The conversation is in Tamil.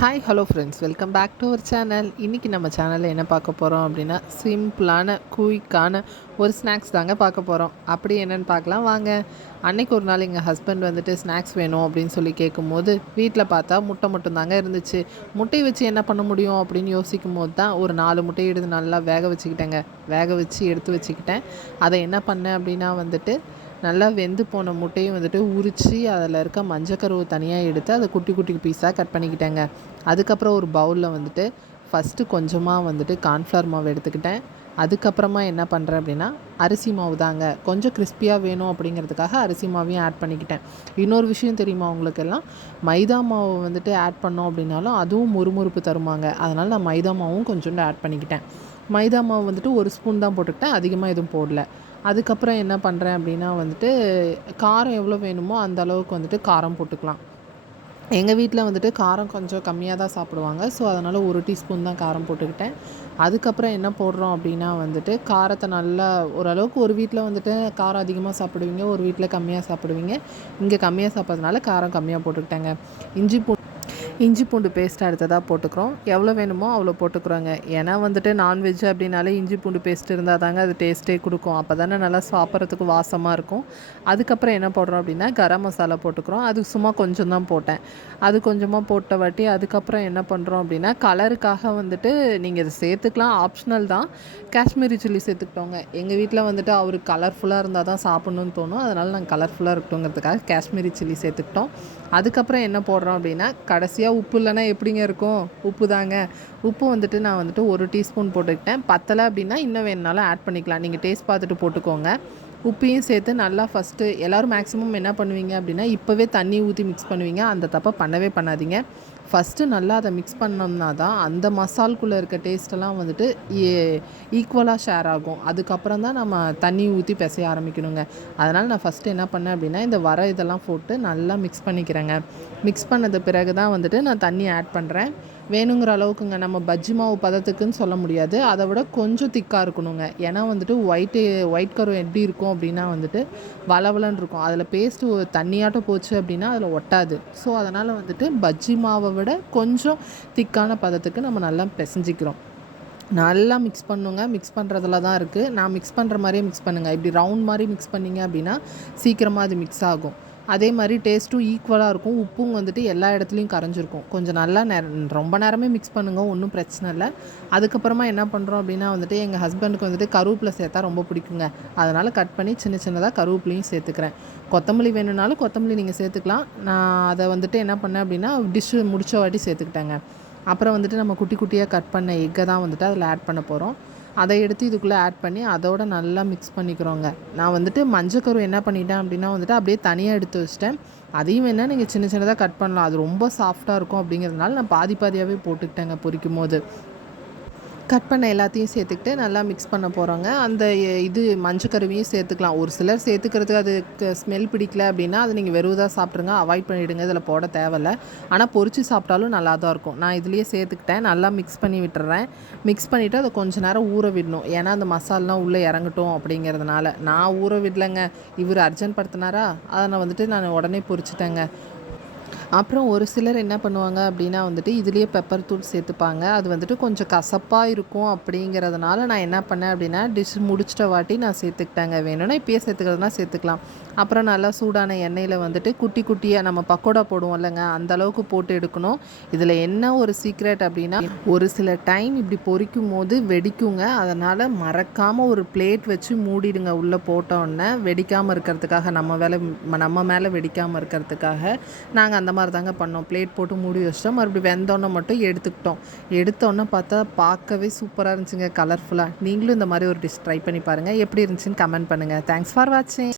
Hi hello friends, welcome back to our channel. இன்றைக்கி நம்ம சேனலில் என்ன பார்க்க போகிறோம் அப்படின்னா, சிம்பிளான குயிக்கான ஒரு ஸ்நாக்ஸ் தாங்க பார்க்க போகிறோம். அப்படி என்னென்னு பார்க்கலாம் வாங்க. அன்றைக்கி ஒரு நாள் எங்கள் ஹஸ்பண்ட் வந்துட்டு ஸ்நாக்ஸ் வேணும் அப்படின்னு சொல்லி கேட்கும்போது, வீட்டில் பார்த்தா முட்டை மட்டும்தாங்க இருந்துச்சு. முட்டையை வச்சு என்ன பண்ண முடியும் அப்படின்னு யோசிக்கும் போது தான் ஒரு 4 முட்டையை எடுத்து நல்லா வேக வச்சுக்கிட்டேங்க. வேக வச்சு எடுத்து வச்சுக்கிட்டேன். அதை என்ன பண்ணேன் அப்படின்னா வந்துட்டு, நல்லா வெந்து போன முட்டையும் வந்துட்டு உரித்து அதில் இருக்க மஞ்சக்கருவை தனியாக எடுத்து அதை குட்டி குட்டி பீஸாக கட் பண்ணிக்கிட்டேங்க. அதுக்கப்புறம் ஒரு பவுலில் வந்துட்டு ஃபஸ்ட்டு கொஞ்சமாக வந்துட்டு கார்ன்ஃப்ளவர் மாவு எடுத்துக்கிட்டேன். அதுக்கப்புறமா என்ன பண்ணுறேன் அப்படின்னா, அரிசி மாவு தாங்க. கொஞ்சம் கிறிஸ்பியாக வேணும் அப்படிங்கிறதுக்காக அரிசி மாவையும் ஆட் பண்ணிக்கிட்டேன். இன்னொரு விஷயம் தெரியுமா உங்களுக்கெல்லாம், மைதா மாவு வந்துட்டு ஆட் பண்ணோம் அப்படின்னாலும் அதுவும் முறுமுறுப்பு தருமாங்க. அதனால் நான் மைதா மாவும் கொஞ்சோண்டு ஆட் பண்ணிக்கிட்டேன். மைதா மாவு வந்துட்டு 1 ஸ்பூன் தான் போட்டுக்கிட்டேன், அதிகமாக எதுவும் போடல. அதுக்கப்புறம் என்ன பண்ணுறேன் அப்படின்னா வந்துட்டு, காரம் எவ்வளோ வேணுமோ அந்த அளவுக்கு வந்துட்டு காரம் போட்டுக்கலாம். எங்கள் வீட்டில் வந்துட்டு காரம் கொஞ்சம் கம்மியாக தான் சாப்பிடுவாங்க. ஸோ அதனால் 1 டீஸ்பூன் தான் காரம் போட்டுக்கிட்டேன். அதுக்கப்புறம் என்ன போடுறோம் அப்படின்னா வந்துட்டு, காரத்தை நல்லா ஓரளவுக்கு ஒரு வீட்டில் வந்துட்டு காரம் அதிகமாக சாப்பிடுவீங்க, ஒரு வீட்டில் கம்மியாக சாப்பிடுவீங்க. இங்கே கம்மியாக சாப்பிட்றதுனால காரம் கம்மியாக போட்டுக்கிட்டேங்க. இஞ்சி பூண்டு பேஸ்ட் அடுத்ததாக போட்டுக்கிறோம். எவ்வளோ வேணுமோ அவ்வளோ போட்டுக்கிறோங்க. ஏன்னா வந்துட்டு நான்வெஜ் அப்படின்னாலே இஞ்சி பூண்டு பேஸ்ட் இருந்தால் தாங்க அது டேஸ்ட்டே கொடுக்கும். அப்போ தானே நல்லா சாப்பிட்றதுக்கு வாசமாக இருக்கும். அதுக்கப்புறம் என்ன போடுறோம் அப்படின்னா, கரம் மசாலா போட்டுக்கிறோம். அது சும்மா கொஞ்சம் தான் போட்டேன். அது கொஞ்சமாக போட்ட வாட்டி அதுக்கப்புறம் என்ன பண்ணுறோம் அப்படின்னா, கலருக்காக வந்துட்டு நீங்கள் இதை சேர்த்துக்கலாம், ஆப்ஷனல் தான். காஷ்மீரி சில்லி சேர்த்துக்கிட்டோங்க. எங்கள் வீட்டில் வந்துட்டு அவருக்கு கலர்ஃபுல்லாக இருந்தால் தான் சாப்பிட்ணுன்னு தோணும். அதனால் நாங்கள் கலர்ஃபுல்லாக இருக்கட்டுங்கிறதுக்காக காஷ்மீரி சில்லி சேர்த்துக்கிட்டோம். அதுக்கப்புறம் என்ன போடுறோம் அப்படின்னா, கடைசியாக உப்பு இல்லைன்னா எப்படிங்க இருக்கும்? உப்பு தாங்க. உப்பு வந்துட்டு நான் வந்துட்டு 1 டீஸ்பூன் போட்டுக்கிட்டேன். பத்தலை அப்படின்னா இன்னும் வேணுனாலும் ஆட் பண்ணிக்கலாம். நீங்கள் டேஸ்ட் பார்த்துட்டு போட்டுக்கோங்க. உப்பையும் சேர்த்து நல்லா ஃபஸ்ட்டு எல்லோரும் மேக்ஸிமம் என்ன பண்ணுவீங்க அப்படின்னா, இப்போவே தண்ணி ஊற்றி மிக்ஸ் பண்ணுவீங்க. அந்த தப்பை பண்ணவே பண்ணாதீங்க. ஃபஸ்ட்டு நல்லா அதை மிக்ஸ் பண்ணோம்னா தான் அந்த மசால்குள்ளே இருக்க டேஸ்ட்டெல்லாம் வந்துட்டு ஈக்குவலாக ஷேர் ஆகும். அதுக்கப்புறம் தான் நம்ம தண்ணி ஊற்றி பிசைய ஆரம்பிக்கணுங்க. அதனால் நான் ஃபஸ்ட்டு என்ன பண்ணேன் அப்படின்னா, இந்த இதெல்லாம் போட்டு நல்லா மிக்ஸ் பண்ணிக்கிறேங்க. மிக்ஸ் பண்ணது பிறகு தான் வந்துட்டு நான் தண்ணி ஆட் பண்ணுறேன். வேணுங்கிற அளவுக்குங்க. நம்ம பஜ்ஜி மாவு பதத்துக்குன்னு சொல்ல முடியாது. அதை விட கொஞ்சம் திக்காக இருக்கணுங்க. ஏன்னா வந்துட்டு ஒயிட் கரு எப்படி இருக்கும் அப்படின்னா வந்துட்டு வளவலன்னு இருக்கும். அதில் பேஸ்ட்டு தண்ணியாட்டம் போச்சு அப்படின்னா அதில் ஒட்டாது. ஸோ அதனால் வந்துட்டு பஜ்ஜி மாவை விட கொஞ்சம் திக்கான பதத்துக்கு நம்ம நல்லா பிசைஞ்சிக்கிறோம். நல்லா மிக்ஸ் பண்ணுங்க. மிக்ஸ் பண்ணுறதுல தான் இருக்குது. நான் மிக்ஸ் பண்ணுற மாதிரியே மிக்ஸ் பண்ணுங்கள். இப்படி ரவுண்ட் மாதிரி மிக்ஸ் பண்ணிங்க அப்படின்னா சீக்கிரமாக அது மிக்ஸ் ஆகும். அதே மாதிரி டேஸ்ட்டும் ஈக்குவலாக இருக்கும். உப்பும் வந்துட்டு எல்லா இடத்துலையும் கரைஞ்சிருக்கும். கொஞ்சம் நல்லா ரொம்ப நேரமே மிக்ஸ் பண்ணுங்கள், ஒன்றும் பிரச்சனை இல்லை. அதுக்கப்புறமா என்ன பண்ணுறோம் அப்படின்னா வந்துட்டு, எங்கள் ஹஸ்பண்டுக்கு வந்துட்டு கருவேப்பிலை சேர்த்தா ரொம்ப பிடிக்குங்க. அதனால் கட் பண்ணி சின்ன சின்னதாக கருவேப்பிலையும் சேர்த்துக்கிறேன். கொத்தமல்லி வேணும்னாலும் கொத்தமல்லி நீங்கள் சேர்த்துக்கலாம். நான் அதை வந்துட்டு என்ன பண்ணேன் அப்படின்னா, டிஷ்ஷு முடிச்ச வாட்டி சேர்த்துக்கிட்டேங்க. அப்புறம் வந்துட்டு நம்ம குட்டி குட்டியாக கட் பண்ண எக்கை தான் வந்துட்டு அதில் ஆட் பண்ண போகிறோம். அதை எடுத்து இதுக்குள்ளே ஆட் பண்ணி அதோட நல்லா மிக்ஸ் பண்ணிக்கிறோங்க. நான் வந்துட்டு மஞ்சக்கரு என்ன பண்ணிட்டேன் அப்படின்னா வந்துட்டு அப்படியே தனியாக எடுத்து வச்சிட்டேன். அதையும் வேணால் நீங்கள் சின்ன சின்னதாக கட் பண்ணலாம். அது ரொம்ப சாஃப்டாக இருக்கும் அப்படிங்கிறதுனால நான் பாதி பாதியாகவே போட்டுக்கிட்டேங்க பொரிக்கும் போது. கட் பண்ண எல்லாத்தையும் சேர்த்துக்கிட்டு நல்லா மிக்ஸ் பண்ண போகிறோங்க. அந்த மஞ்சக்கருவையும் சேர்த்துக்கலாம். ஒரு சிலர் சேர்த்துக்கிறதுக்கு அதுக்கு ஸ்மெல் பிடிக்கல அப்படின்னா அதை நீங்கள் வெறுதாக சாப்பிட்ருங்க, அவாய்ட் பண்ணிவிடுங்க. இதில் போட தேவையில்ல. ஆனால் பொரித்து சாப்பிட்டாலும் நல்லா தான் இருக்கும். நான் இதுலேயே சேர்த்துக்கிட்டேன். நல்லா மிக்ஸ் பண்ணி விட்டுறேன். மிக்ஸ் பண்ணிவிட்டு அதை கொஞ்சம் நேரம் ஊற விடணும். ஏன்னா அந்த மசாலாம் உள்ளே இறங்கட்டும் அப்படிங்கிறதுனால. நான் ஊற விடலைங்க. இவர் அர்ஜென்ட் படுத்தினாரா, அதை நான் உடனே பொரிச்சிட்டேங்க. அப்புறம் ஒரு சிலர் என்ன பண்ணுவாங்க அப்படின்னா வந்துட்டு, இதுலேயே பெப்பர் தூள் சேர்த்துப்பாங்க. அது வந்துட்டு கொஞ்சம் கசப்பாக இருக்கும் அப்படிங்கிறதுனால நான் என்ன பண்ணேன் அப்படின்னா, டிஷ் முடிச்சிட்ட வாட்டி நான் சேர்த்துக்கிட்டேங்க. வேணும்னா இப்பயே சேர்த்துக்கிறதுனா சேர்த்துக்கலாம். அப்புறம் நல்லா சூடான எண்ணெயில் வந்துட்டு குட்டி குட்டியாக நம்ம பக்கோடா போடுவோம் இல்லைங்க, அந்த அளவுக்கு போட்டு எடுக்கணும். இதில் என்ன ஒரு சீக்ரெட் அப்படின்னா, ஒரு சில டைம் இப்படி பொரிக்கும் போது வெடிக்குங்க. அதனால் மறக்காமல் ஒரு பிளேட் வச்சு மூடிடுங்க. உள்ளே போட்டோன்னே வெடிக்காமல் இருக்கிறதுக்காக, நம்ம மேலே வெடிக்காமல் இருக்கிறதுக்காக நாங்கள் அந்த மாதிரி தாங்க பண்ணோம். பிளேட் போட்டு மூடி வச்சிட்டோம். மறுபடியும் வெந்தோன்னே மட்டும் எடுத்துக்கிட்டோம். எடுத்தோன்னே பார்த்தா பார்க்கவே சூப்பராக இருந்துச்சுங்க, கலர்ஃபுல்லாக. நீங்களும் இந்த மாதிரி ஒரு டிஷ் ட்ரை பண்ணி பாருங்கள். எப்படி இருந்துச்சுன்னு கமெண்ட் பண்ணுங்கள். தேங்க்ஸ் ஃபார் வாட்சிங்.